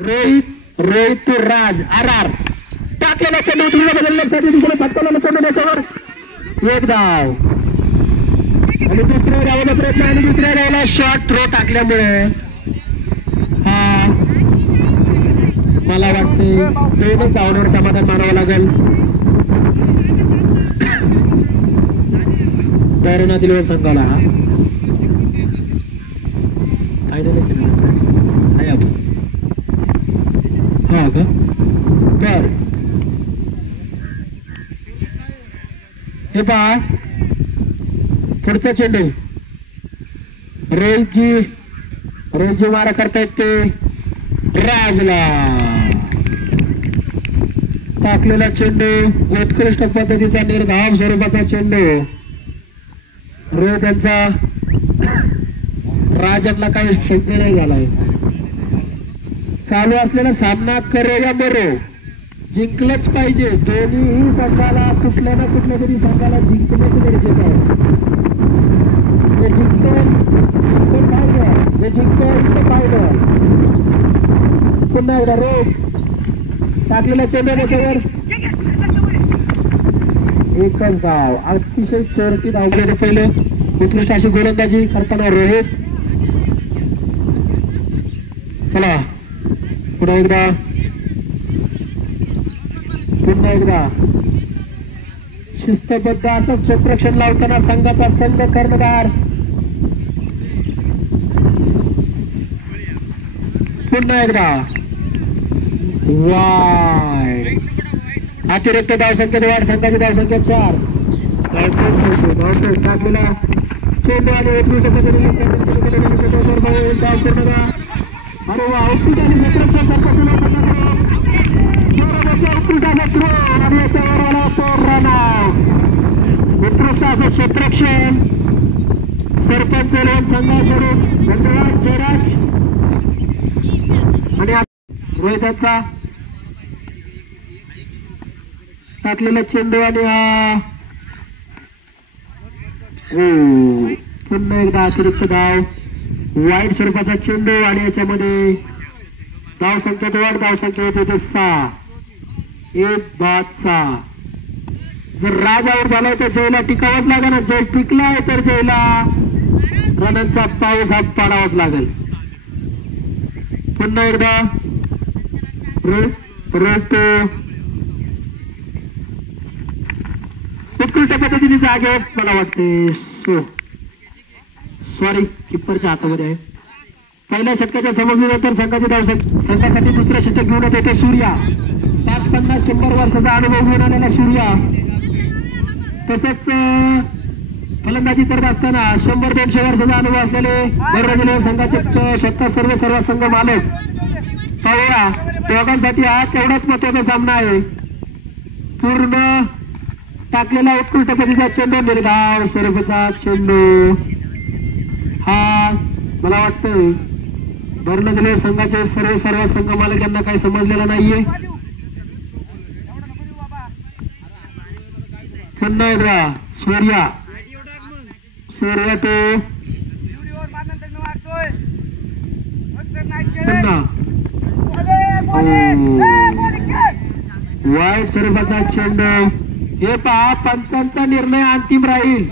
Rohit to Raj R टाकलेला चेंडू तिकडे फटकवलेला चेंडू त्याच्यावर एक धाव आणि दुसऱ्या धावाचा प्रयत्न आणि दुसऱ्या धावाला शॉर्ट थ्रो टाकल्यामुळे हा मला वाटते दोनच धावांवर समाधान मानावं लागेल. तरुणातील संघाला हा का बर हे पहा पुढचा चेंडू रोहितजी मारा करतायत ते राजला टाकलेला चेंडू उत्कृष्ट पद्धतीचा निर्धाव स्वरूपाचा चेंडू रोहित यांचा राजनला काही शक्य नाही झालाय. चालू असलेला सामना करो या मरो जिंकलंच पाहिजे. दोन्हीही संघाला कुठल्या ना कुठल्या तरी संघाला जिंकण्याचं गरजेचं आहे. जे जिंकल ते पाहिजे जे जिंकल ते पाहिजे. पुन्हा एकदा रोज टाकलेला चेंडू त्याच्यावर एकच धाव. अतिशय चोरटी धाव केले पहिले उत्कृष्ट अशी गोलंदाजी करताना रोहित. चला पुन्हा एकदा शिस्तबद्ध असं क्षेत्ररक्षण लावताना संघाचा संघ कर्णधार पुन्हा एकदा वाय अतिरिक्त धावसंख्येत वाढ. संघाची धावसंख्या 4. टाकलेला चेंडू आणि उत्कृष्ट पद्धतीने अरे वा उत्कृष्ट आणि उत्कृष्ट असं क्षेत्ररक्षण सरपंच संघाकडून धन्यवाद जयराज. आणि रोहिताचा टाकलेला चेंडू आणि हा पुन्हा एकदा अतिरिक्त धाव. वाईट स्वरूपाचा चेंडू आणि याच्यामध्ये धावसंख्येत वाढ. धावसंख्या येते 6. 1-6. जर राज आऊट झालाय तर जयला टिकावंच लागेल ना. जय टिकलाय तर जयला रनांचा पाऊस हा पाडावाच लागेल. पुन्हा एकदा उत्कृष्ट पद्धतीने जागेवर मला वाटते सॉरी किप्परच्या हातामध्ये आहे. पहिल्या षटकाच्या समजल्यानंतर संघासाठी दुसरं षटक घेऊन येते सूर्या. 5-50-100 वर्षाचा अनुभव घेऊन आलेला सूर्या. तसंच फलंदाजी करत असताना 100-200 वर्षाचा अनुभव असलेले बर्रजिल्हा संघाचे स्वतः सर्व संघ मालक पाहूया. दोघांसाठी हा तेवढाच महत्वाचा सामना आहे. पूर्ण टाकलेला उत्कृष्ट पद्धतीचा चेंडू निर्धाव स्वरूपाचा चेंडू हा मला वाटतं बर्रजिल्हा संघाचे सर्व संघ मालक यांना काही समजलेला नाहीये. पुन्हा एकदा सूर्या तो पुन्हा वाईट स्वरूपाचा चेंडू. हे पहा पंचांचा निर्णय अंतिम राहील.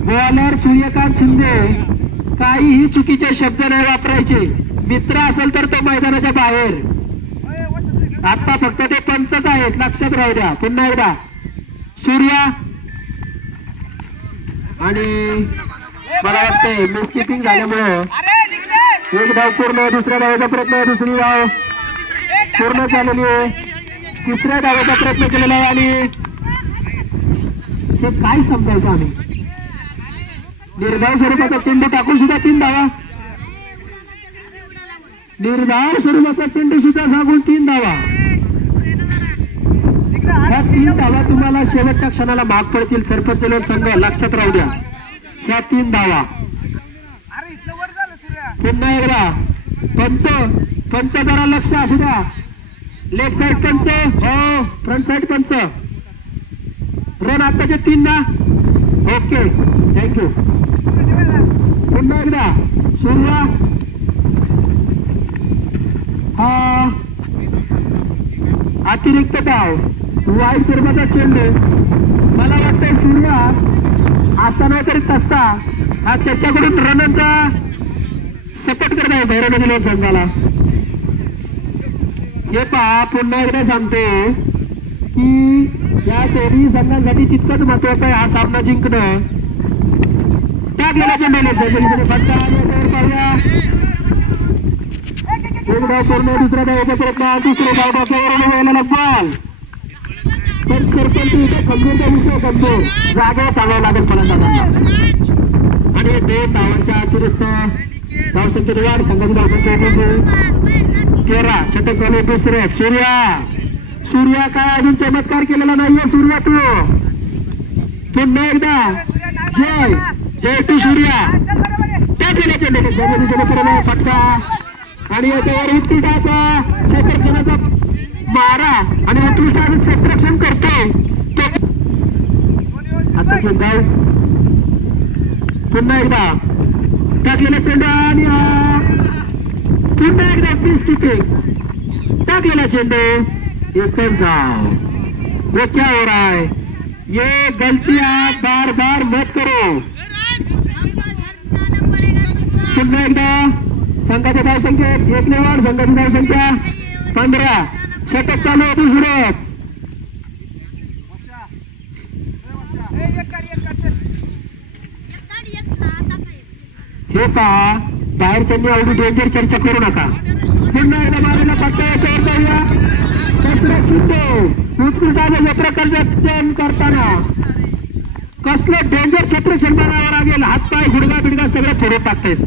बॉलर सूर्यकांत शिंदे काहीही चुकीचे शब्द नाही वापरायचे. मित्र असेल तर तो मैदानाच्या बाहेर. आता फक्त ते पंचच आहेत लक्षात राहू द्या. पुन्हा एकदा सूर्या आणि मला वाटतंय मिसकीपिंग झाल्यामुळं एक धाव पूर्ण. दुसऱ्या धावाचा प्रयत्न. दुसरी धाव पूर्ण झालेली आहे. तिसऱ्या धावाचा प्रयत्न केलेला आहे आणि हे काय समजायचं आम्ही. निर्धाव स्वरूपाचा चेंडू टाकून सुद्धा 3 धावा. निर्धाव स्वरूपाचा चेंडू सुद्धा सांगून 3 धावा. ह्या 3 धावा तुम्हाला शेवटच्या क्षणाला भाग पडतील. सरपंच संघ लक्षात राहू द्या. ह्या 3 धावा. पुन्हा एकदा पंच जरा लक्ष असू द्या. लेफ्ट साइड पंच हो फ्रंट साइड पंच. रन आताचे 3 ना. Okay thank you. पुन्हा एकदा सूर्या हा अतिरिक्त धाव वाईट स्वरूपाचा चेंडू. मला वाटतं सूर्या असताना तरी तसा हा त्याच्याकडून रनचा सपोर्ट करत आहे भैरवनाथ संघाला. हे पहा पुन्हा एकदा सांगतो की या दोन्ही संघांसाठी तितकंच महत्वाचं आहे हा सामना जिंकणं. टाकलेला चेंडू फटका पाहूया. एक धाव पूर्ण दुसरा धाव एकत्र दुसरे धाव टाकल्यावर बॉल. पण सरपंच इथे खंबीरचा विषय करतो जागा सांगावं लागेल फलंदाजांना. आणि दोन धावांच्या अतिरिक्त धावसंख्येत वाढ संघाची धावसंख्या 13. षटक झाले दुसरे. सूर्या काय अजून चमत्कार केलेला नाहीये. सूर्या पुन्हा एकदा जय टू सूर्या. त्या केल्या चेंडू फटका आणि याच्यावर उत्कृष्टाचा क्षेत्ररक्षणाचा मारा आणि उत्कृष्ट क्षेत्ररक्षण करतो. आता चेंडू पुन्हा एकदा टाकलेला चेंडू आणि पुन्हा एकदा 30 टिके टाकलेला चेंडू. एकच धाव. वो क्या हो रहा है? ये गलतियां बार बार मत करो. पुन्हा एकदा संघाच्या धावसंख्या 1 ने वाढ. संघाची धावसंख्या 15. षटक चालू होती सुरत. हे पहा बाहेरच्यांनी एवढी डेंजर चर्चा करू नका. पुन्हा एकदा मारायला फटका याच्यावर जाऊया. उत्कृष्टाचे क्षेत्ररक्षण करताना कसलं डेंजर क्षेत्ररक्षण बनावं लागेल. हातपाय गुडगा बिडगा सगळं फोडून टाकतात.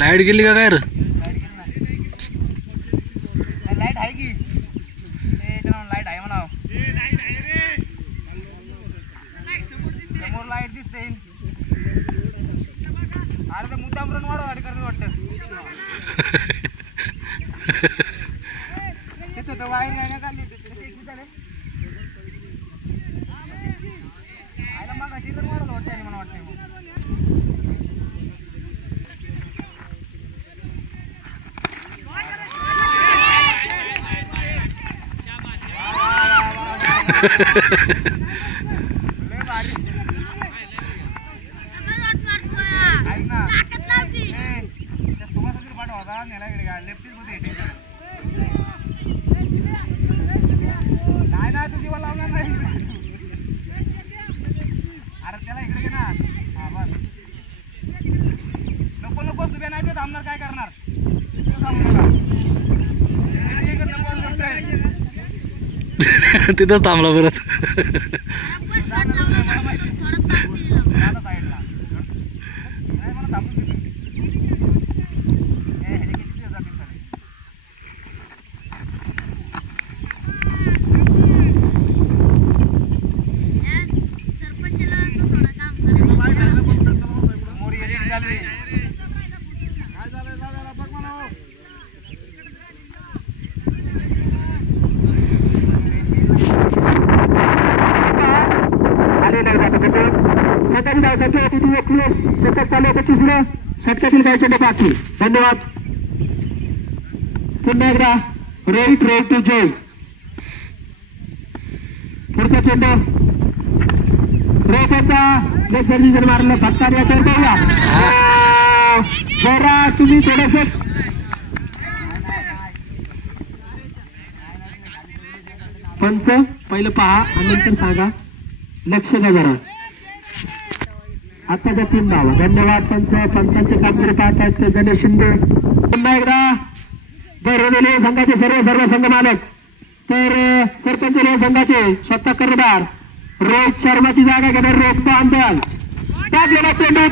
लाईट गेली का काय रे? लाईट आहे की लाईट आहे म्हणा. समोर लाईट दिसते. अरे ते मुद्दाम रन वाढ करत वाटतं. तिथं तर वायर नाही काढली. आयला मग अशी रन वाढवलं वाटतं आणि मला वाटतं. तिथं थांबला परत. षटकातील काय चेंडू बाकी. धन्यवाद. पुन्हा एकदा रोहित टू जय. पुढचा चेंडू रोहितचा लेफ्ट मारला फटका. याच्यावर करूया जरा तुम्ही थोडस पंच पहिलं पहा आणि नंतर सांगा. लक्ष द्या जरा. आताच्या 3 धावा. धन्यवाद पंचांचे कामगिरी पाहत आहेत गणेश शिंदे. पुन्हा एकदा भरवलेले संघाचे सर्व संघ मालक तर सरपंच संघाचे स्वतः कर्णधार रोहित शर्माची जागा घेणार रोहित बांधल. टाकलेला चेंडू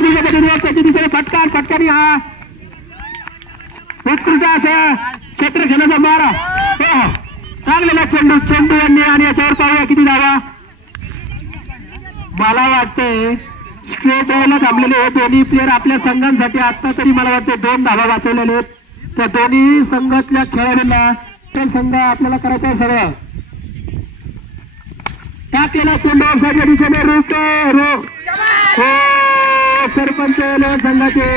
दुसरे फटकानी हा उत्कृष्ट असं क्षेत्रक्षणाचा मारा. टाकलेला चेंडू आणि याच्यावर पाहूया किती धावा. मला वाटतंय स्ट्रेट ला थांबलेले हे दोन्ही प्लेअर आपल्या संघांसाठी आता तरी मला वाटतं 2 धावा वाचवलेले आहेत. त्या दोन्ही संघातल्या खेळाडूंना संघ आपल्याला करायचा आहे सगळं. टाकलेला चेंडू ऑफसाईडच्या दिशेने हो सरपंच संघाचे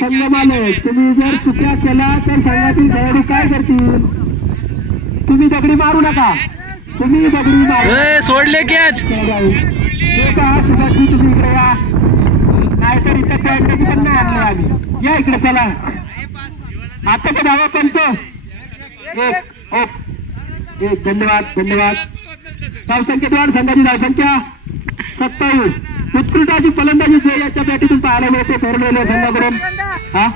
संघ मालक तुम्ही जर चुक्या केला तर संघातील खेळाडू काय करतील. तुम्ही दगडी मारू नका. तुम्ही दगडी मारू सोडले कॅच. तुम्ही इकडे या नाहीतर इथं खेळायची पण नाही आणले आम्ही. या इकडे चला. आताचा धावा पंच एक धन्यवाद. धावसंख्येत वाढ. संघाची धावसंख्या 27. उत्कृष्टाची फलंदाजी याच्या बॅटीतून पाहायला मिळते ठरलेल्या संघाकडून. हा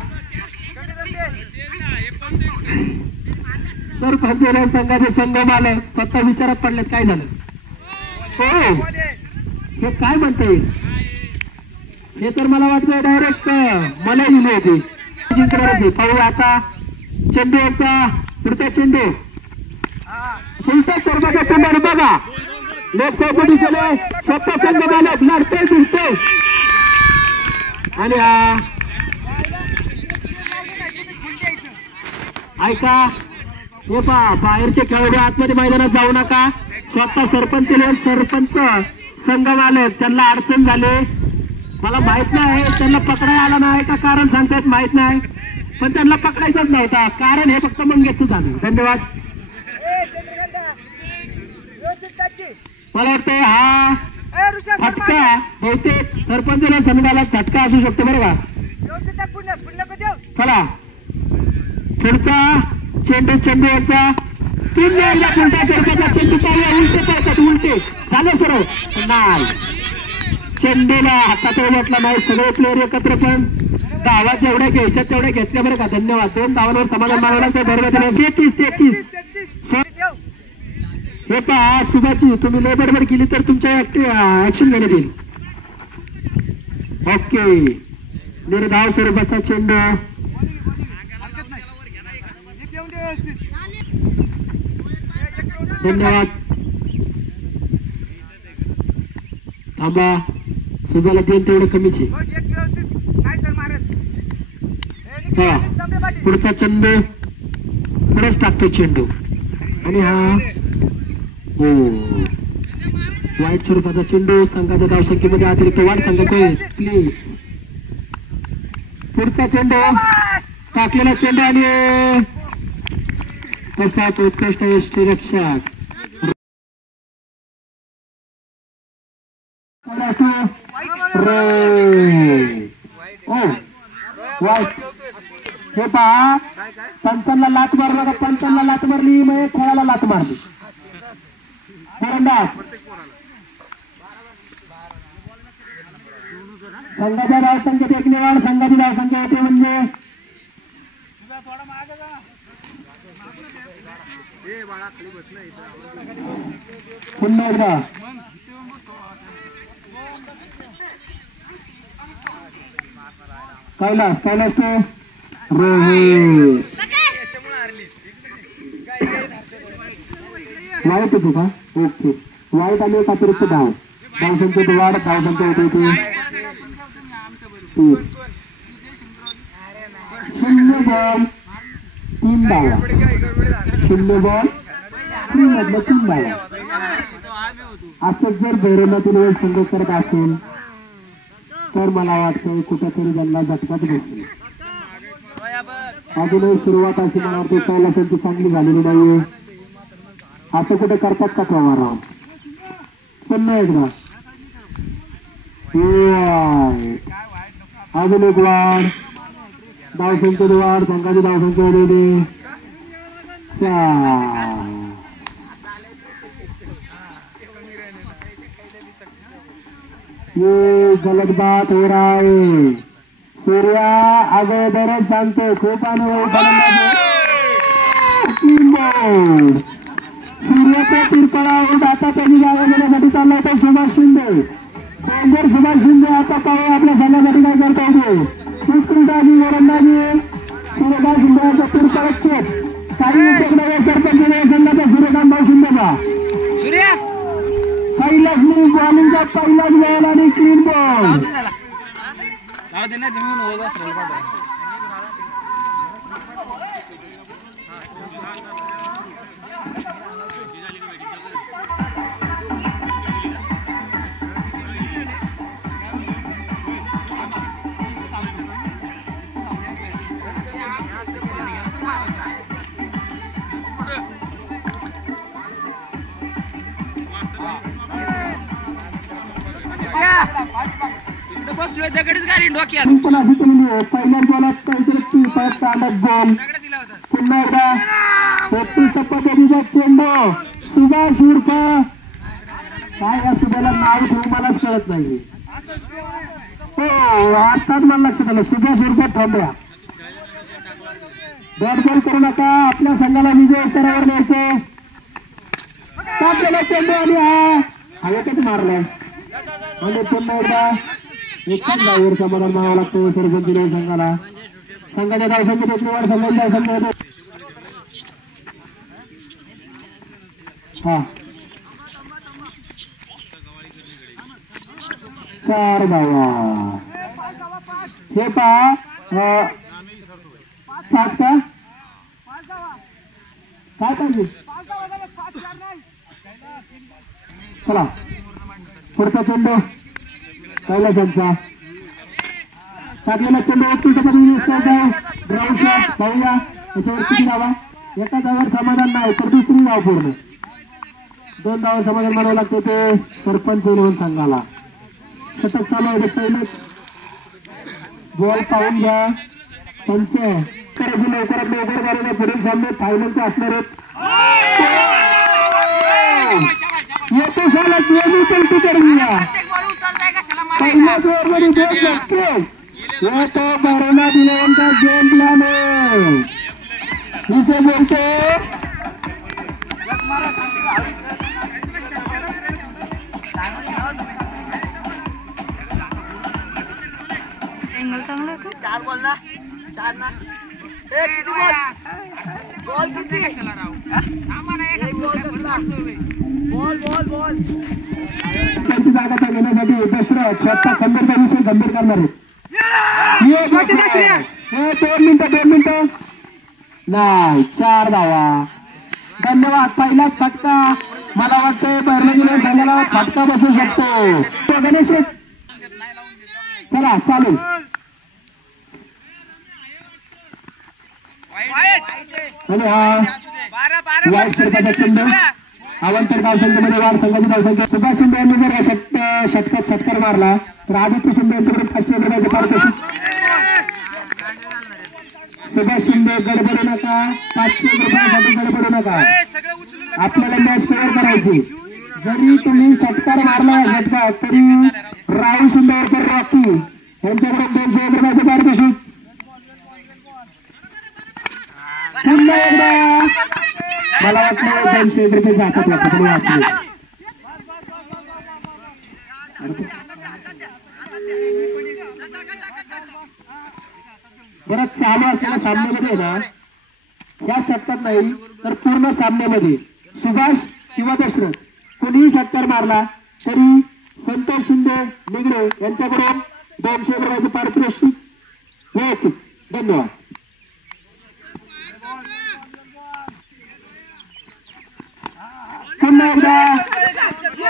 सरपंच संघाचे संघ मालक स्वतः विचारात पडलेत काय झालं. हो हे काय म्हणते हे तर मला वाटतं डायरेक्ट मला दिली होती जिंकणार होती. पाहूया आता चेंडूचा पुढचा चेंडू पुढचा सर्वाचा चेंडू बघा. लेफ्ट साईड दिसले स्वतः संघ मालक लढते दिसते आणि हा ऐका हे पहा बाहेरचे खेळाडू आतमध्ये मैदानात जाऊ नका. स्वतः सरपंच संघ मालक त्यांना अडचण झाली. मला माहित नाही त्यांना पकडायला आला नाही का कारण सांगतात माहित नाही पण त्यांना पकडायचंच नव्हता कारण हे फक्त मंगेशचं झालं. धन्यवाद. मला वाटतं हा फटका बहुतेक सरपंच संघाला झटका असू शकतो बरं का. चला पुढचा चेंडू याचा 3 वेळेला पुढचा सरकारचा चेंडू पाहूया. उलटे पडतात उलटे झालं सर्व नाही. चेंडूला हातात म्हटला नाही. सगळे प्लेअर एकत्र पण धावा जेवढ्या घ्यायच्या तेवढ्या घेतल्या बरं का. धन्यवाद. 2 धावांवर समाधान मानवला तर बरोबर 33. हे पहा सुभाची तुम्ही लय बरोबर केली तर तुमच्या ऍक्शन घेण्यात येईल. ओके निर्धाव स्वरूपाचा चेंडू. धन्यवाद. थांबा सुभाला देईल तेवढं कमीच आहे. हा पुढचा चेंडू पुढेच टाकतो चेंडू आणि हा हो वाईट स्वरूपाचा चेंडू. संघाच्या धावसंख्येमध्ये अतिरिक्त वाढ संघाचे प्लीज. पुढचा चेंडू टाकलेला चेंडू आणि तसाच उत्कृष्ट यष्टीरक्षक हे पहा पंचांना लात मारला का पंचांना लात मारली मग खेळाला लात मारली. संघाच्या धावसंख्येत 1 ने वाढ. संघाची धावसंख्या होते म्हणजे पुन्हा एकदा कैलास तो वाईट होतो का. ओके वाईट आणि एक अतिरिक्त धावसंख्येत वाढ. धावसंख्या होते 0 बॉल 3 धावा. 0 बॉल 3 मधलं 3 धावा. असंच जर भैरवनाथील संघ करत असेल तर मला वाटतं कुठेतरी त्यांना झटकाच बसतो. अजूनही सुरुवात अशी मला वाटतं कैलासांची चांगली झालेली नाहीये. असं कुठे करतात का प्रमाणात पुन्हा एकदा अजून एक वाढ. धावसंख्येत वाढ. संघाची धावसंख्या ये गलत बात हो रहा है. सूर्या अगोदरच सांगतो खूप सूर्याचा तिरपळा आता त्यांनी जागा घेण्यासाठी चालला होता सुभाष शिंदे. जर सुभाष शिंदे आता पाहू आपल्या संघासाठी काय करता येते. सुस्कृताजी गोलंदाजी सूर्यकांत शिंदेचा तिरपळच काही सरपंच संघाचा सूर्यकांत भाऊ शिंदेचा पहिलाच मी बॉलिंगचा पहिलाच बॉल आणि क्लीन बॉल. दगडच गाडी डोक्यात पहिल्या बॉलात काहीतरी बॉल पुन्हा एकदा 31 पद्धतीचा चेंडू सुभाष उर्फ काय असं त्याला नाव ठेवून मलाच कळत नाही. हो आताच मला लक्षात आलं सुभाष उर्फ थांब्या. बॉल करू नका आपल्या संघाला विजय स्तरावर न्यायचं. आपल्याला चेंडू आणि हा हवेतच मारलाय आणि पुन्हा एकदा एकच धावावर समाधान मागावं लागतो सरपंच संघाला. संघाच्या धावसंख्येत निवड संघाच्या संघ हा 4 धावा. हे पहा 5 का काय पाहिजे. चला पुढचा चेंडू पहिला त्यांचा टाकलेला चेंडू 31 पद्धतीने पाहूया त्याच्यावर किती धावा. एका धावावर समाधान नाही तर दुसरी धाव पूर्ण 2 धावा समाधान म्हणावं लागते ते सरपंच म्हणून संघाला. शतक चालू आहे पहिले बॉल पाहून घ्या त्यांचे लवकरात लवकर झालेल्या पुढील सामने फायनलचे असणार आहेत. येतो झाला तिकीट घ्या पहिल्या जोरमध्ये 2 झटके येतो बरोला दिलेला गेम प्लॅन आहे. इथे बोलतो एंगल चांगला का 4 बॉल ना 4 ना एक बॉल किती कशाला राव आम्हाला एक बॉल त्यांची जागा घेण्यासाठी दशरथ स्वतः गंभीरचा विषय गंभीर करणार आहे. 2 मिनिटं नाही 4 धावा. धन्यवाद. पहिलाच फटका मला वाटतं भरले गेले संघाला फटका बसू शकतो. गणेश चला चालू आणि हा वाईट सरकारचा चेंडू अवंतर धावसंख्येमध्ये वाढ संघाची धावसंख्या. सुभाष शिंदे यांनी जर षटकात षटकार मारला तर आदित्य शिंदे यांच्याकडे 500 रुपयाचे पारितोषिक. सुभाष शिंदे गडबडू नका 500 रुपयासाठी गडबडू नका. आपल्याला मॅच कव्हर करायची. जरी तुम्ही षटकार मारला षटकात तरी राहुल शिंदेकर रॉकी यांच्याकडे 200 रुपयाचे पारितोषिक. पुन्हा एकदा मला वाटलं 200 रुपये जातात वाटतं. बरं चालू असलेल्या सामन्यामध्ये ना या षटकात नाही तर पूर्ण सामन्यामध्ये सुभाष किंवा दशरथ कोणीही षटकार मारला तरी संतोष शिंदे निगडे यांच्याकडून 200 रुपयाचे पारितोषिक. धन्यवाद. पुन्हा एकदा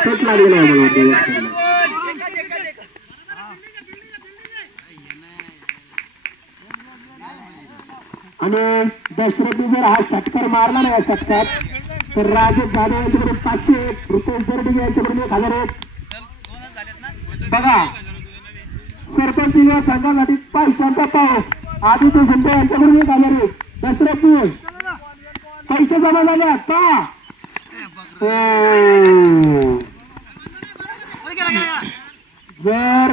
शॉट लागलेला आहे मला वाटतं. आणि दशरथी जर हा षटकार मारला नाही या षटकात तर राजेश जाधव यांच्याकडून 500 रुपये जरडी यांच्याकडून 1001. बघा सरपंच या संघासाठी पैशांचा पाऊस आदित्य शिंदे यांच्याकडून 1001. दशरथी पैसे जमा झाले आता जर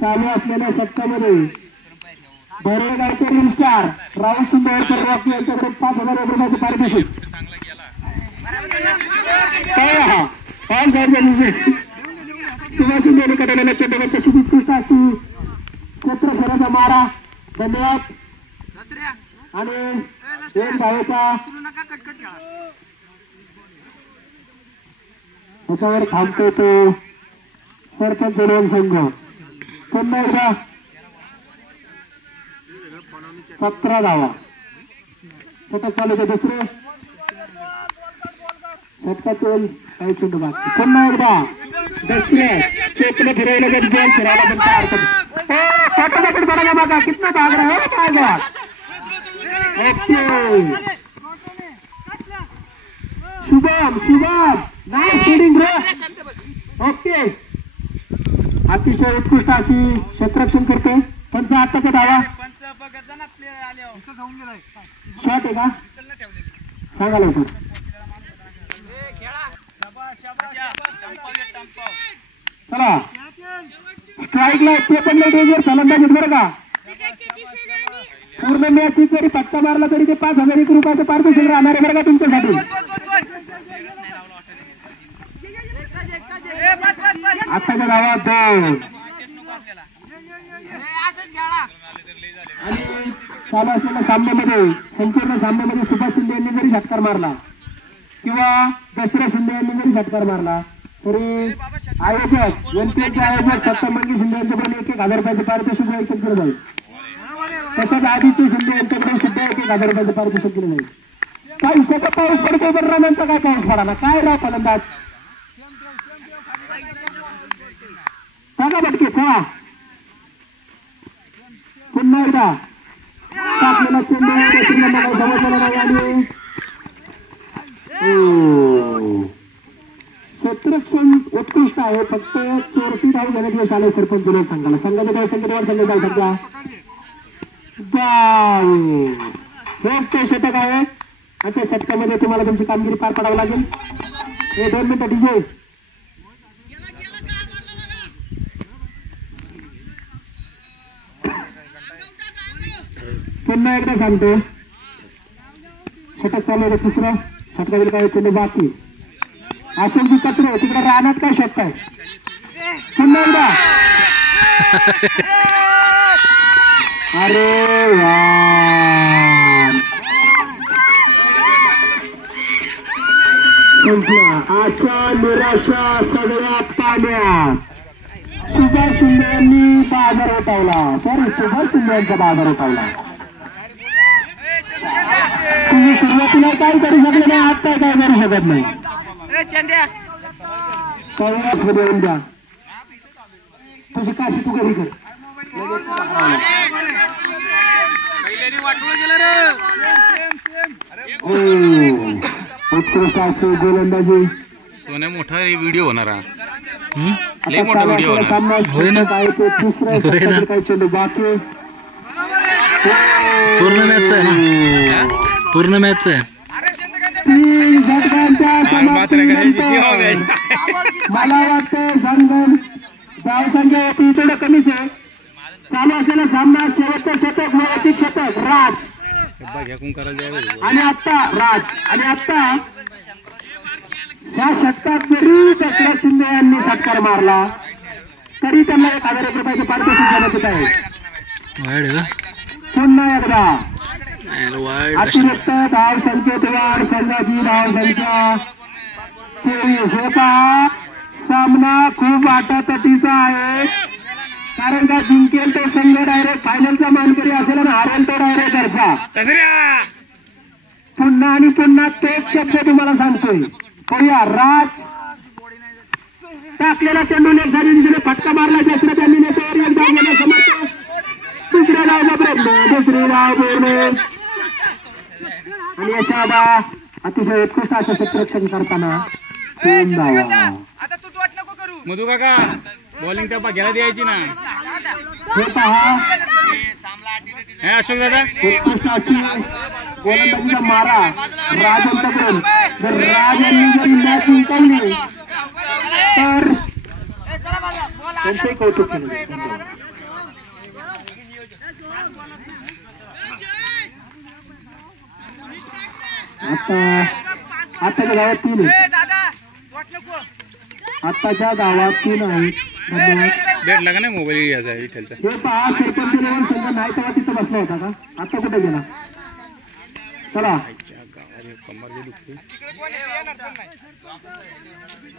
चालू असलेल्या षटकामध्ये भरेगावचे रील स्टार राहुल सुंदरकर रॉकी यांच्याकडे 5,000 रुपयाचे पारितोषिक. सुभाष कडलेल्या चेंडूवरच्या उत्कृष्ट अशी क्षेत्रफळाचा मारा. धन्यवाद. आणि एक धावेचा त्याच्यावर थांबतो तो सरपंच जलवण संघ. पुन्हा एकदा 17 धावा. षटक चालू होते दुसरे षटकातून काही चेंडू बाकी. पुन्हा एकदा दुसरे चेपले फिरवले बॉल फिरायला पण काय हरकत. फटाफट बघा बघा कितना भाग रहा है माझा. ओके शुभम नाही स्पीडिंग रे. ओके अतिशय उत्कृष्ट अशी क्षेत्ररक्षण करते. पंच आत्ताचा धावा शॉट आहे का सांगा लवकर. चला स्ट्राईकला ते पण नाही डेंजर फलंदाजीत बरं का. पूर्ण मॅच जरी फटका मारला तरी ते 5,000 रुपयाचं पारितोषिक राहणार आहे बरं का तुमच्यासाठी. आत्ताच्या धावा 2 आणि चालू असलेल्या सामन्यामध्ये संपूर्ण सामन्यामध्ये सुभाष शिंदे यांनी जरी षटकार मारला किंवा दसरा शिंदे यांनी जरी षटकार मारला तरी आयोजक एनपीएलचे आयोजक सत्ता मंगी शिंदे यांच्याकडून 1,000 रुपयाचे पारितोषिक घ्यायचं केलं जाईल. तसंच आदित्य शिंदे यांच्याकडून सुद्धा 1,000 रुपयाचे पारितोषिक केलं जाईल. काही सोबत पाऊस पडतो बरं रनांचा काय पाऊस पडा ना काय राह फलंदाज सांगा बटके चला. पुन्हा एकदा टाकलेला चेंडू समजलेला नाही आणि क्षेत्ररक्षण उत्कृष्ट आहे. फक्त 34 धाव घेण्यात यश आले सरपंच जुलै संघाला. संघाच्या काय संख्येवर संघ जाऊ सध्या हे षटक आहे. आणि त्या षटकामध्ये तुम्हाला तुमची कामगिरी पार पाडावी लागेल. हे 2 मिनिटं डीजे. पुन्हा एकदा सांगतो षटक चालू आहे तिसरं षटकातील काय चेंडू बाकी असेल की कचरे तिकडे राहण्यात काय शक्य आहे. पुन्हा एकदा अरे आशा निराशा सगळ्या पाण्यात. सुभाष शिंदे यांनी बाजार उठवला. सॉरी सुभाष शिंदे यांचा बाजार उठवला. तुम्ही सुरुवातीला काय करू शकले नाही आता काय करू शकत नाही. देऊन द्या तुझी काशी तू घरी कर. उत्कृष्ट असते गोलंदाजी. सोन्या मोठा व्हिडिओ होणार काय चेंडू बाकी पूर्ण मॅच आहे ना. पूर्ण मॅच आहे. मला वाटतं धाव संख्या थोडं कमीच आहे. चालू असलेला सामना शेवटचं शतक वैयक्तिक शतक राज आणि आत्ता या षटकात जरी दसरा शिंदे यांनी षटकार मारला तरी त्यांना 1,000 रुपयाचे पारितोषिक देण्यात येत आहे. पुन्हा एकदा अतिरिक्त धाव संख्येत वाढ. संघाची धाव संख्या 23. हे पहा सामना खूप वाटातटीचा आहे. कारण का जिंकेल तो संघ डायरेक्ट फायनलचा मानकरी असेल आणि हारेल तो डायरेक्ट घरचा. पुन्हा आणि पुन्हा तेच शब्द तुम्हाला सांगतोय. करूया राज टाकलेला चेंडू नेट फटका मारला. दुसऱ्या त्यांनी नेत्यावर एक धाव घेणं समर्थ. दुसऱ्या धावचा प्रयत्न दुसरी धाव पूर्ण आणि यशाबा अतिशय उत्कृष्ट असं क्षेत्ररक्षण करताना 3 धावा. आता तू वाट नको करू मधू काका बॉलिंग त्या घ्यायला द्यायची ना. हे पहा अशोक दादा गोलंदाजीचा मारा राजांच्याकडून. जर राजांनी जर मॅच जिंकवली तर त्यांचंही कौतुक केलं जाईल. धन्यवाद. आताच्या गावात 3 आहे. आताच्या गावात 3 आहेत. धन्यवाद. भेटला का नाही मोबाईल याचा विठ्ठलचा? हे पहा सरपंच लेवल संघ नाही तेव्हा तिथं बसला होता का? आता कुठे गेला? चला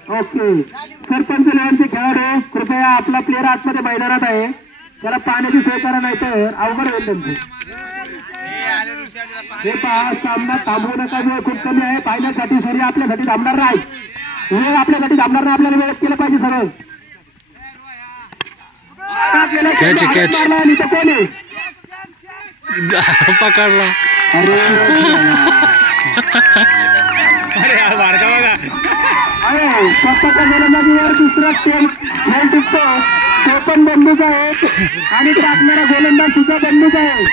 ओके. सरपंच लेवलचे खेळाडू कृपया आपला प्लेअर आतमध्ये मैदानात आहे, त्याला पाण्याची सोय करा नाही तर अवघड होईल त्यांचं. हे पहा सामना थांबवू नका, वेळ खूप कमी आहे. पाहण्यासाठी सरी आपल्यासाठी थांबणार नाही, वेळ आपल्यासाठी थांबणार नाही. आपल्याला वेळेत केलं पाहिजे सगळं. कॅच कॅच आणि तो कोण आहे? पकडला. अरे अरे बारका बघा. अरे स्वतःच्या गोलंदाजीवर दुसरा खेळ टिकतो. तो पण बंदूक आहे आणि टाकणारा गोलंदाज सुद्धा बंदूक आहे.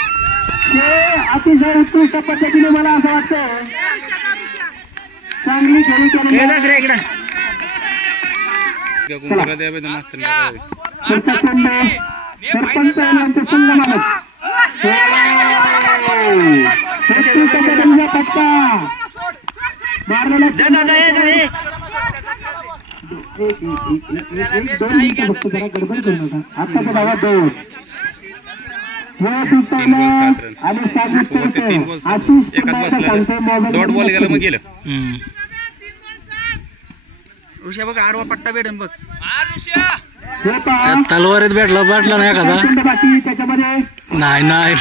हे अतिशय उत्कृष्ट पद्धतीने मला असं वाटतं चांगली खेळी केली. सरपंच यांचे संघ मालक फटका मारलेला. 2 मिनिटं फक्त जरा गडबड करू नका. आत्ताच्या भागात 2 आणि डॉट बॉल गेला मग गेलं. ऋषा बघ आडवा पट्टा भेटन बघ. तलवारीत भेटला नाही एखादा. बाकी त्याच्यामध्ये नाही नाही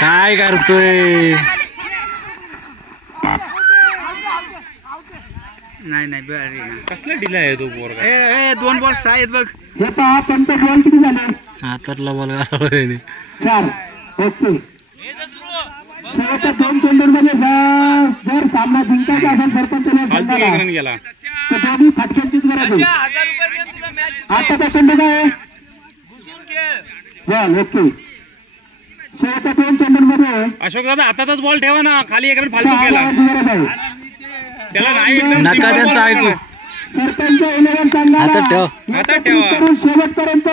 काय करतोय? नाही कसला डिला आहे तो पोरगा? 2 बॉल 6 आहेत बघ. हे पहा पंत बॉल किती झाले? हातातला बॉल घालवला 4. ओके. शेवटच्या 2 चेंडूंमध्ये जर सामना जिंकायचा असेल सरपंच गेला तर दोन्ही फटक्यांचीच गरज आहे. आताचा चेंडू काय? बॉल. ओके. शेवटच्या 2 चेंडूंमध्ये अशोक दादा हातातच बॉल ठेवा ना, खाली एकदम फालतू केला गरज आहे. त्याला. नाही एकदम नका त्यांचं ऐकू. सरपंच 11 चांगला हातात ठेव. हातात ठेवा. करून शेवटपर्यंत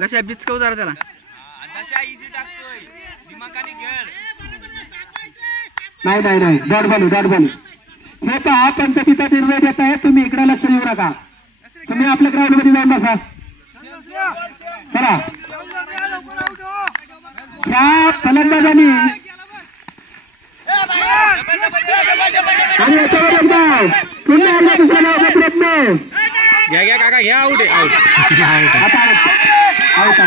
जशा बिचकव जरा त्याला. नाही डॉट बॉल. हे पहा पंच तिचा निर्णय देत आहे. तुम्ही इकडे लक्ष देऊ नका, तुम्ही आपल्या ग्राउंड मध्ये जाऊन बसा. चला या फलंदाजांनी आणि याच्यावर एकदा पुन्हा एकदा दुसरा नावाचा प्रयत्न. घ्या काका घ्या. आऊट आहे. आता आऊट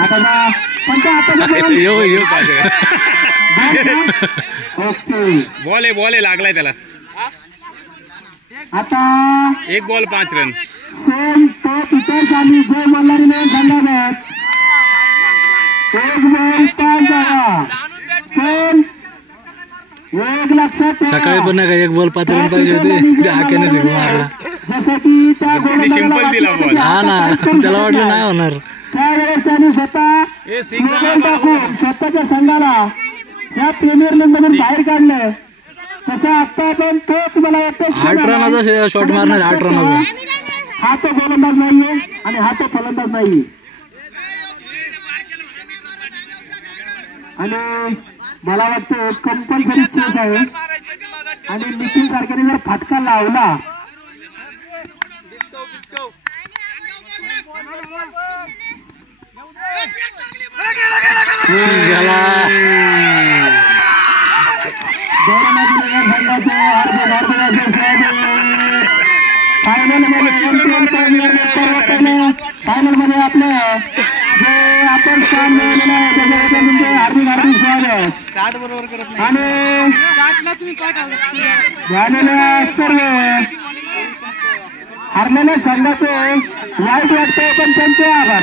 आता पंच आता ओके. बॉल आहे लागलाय त्याला. आता 1 बॉल 5 रन. सेम तो इतर झाली जय मल्हारीने धन्यवाद. 1 बॉल 5 झाला. सेम 1 लक्षात ठेवा. सकाळी पण नाही 1 बॉल 5 रन पाहिजे होते. हाकेने शिकून मारला. जसं की त्या सिंपल दिला बॉल. हा ना, त्याला वाटलं नाही होणार. त्यावेळेस त्यांनी स्वतः टाकून स्वतःच्या संघाला या प्रीमियर लीग मधून बाहेर काढलं. तसं आता पण तो तुम्हाला 8 रनाचा शॉट मारणार. 8 रनाचा. हा तो गोलंदाज नाहीये आणि हा तो फलंदाज नाहीये. आणि मला वाटतं कंपल्सरी स्पेस आहे आणि निखिल सारख्याने जर फटका लावला गेला. फायनल मध्ये आपलं जे आपण स्थान मिळवलेलं आहे त्याच्याबद्दल म्हणजे हार्दिक स्वागत. आणि झालेल्या सर्व हरलेल्या संघाचे वाईट वाटतं पण त्यांचे आभार.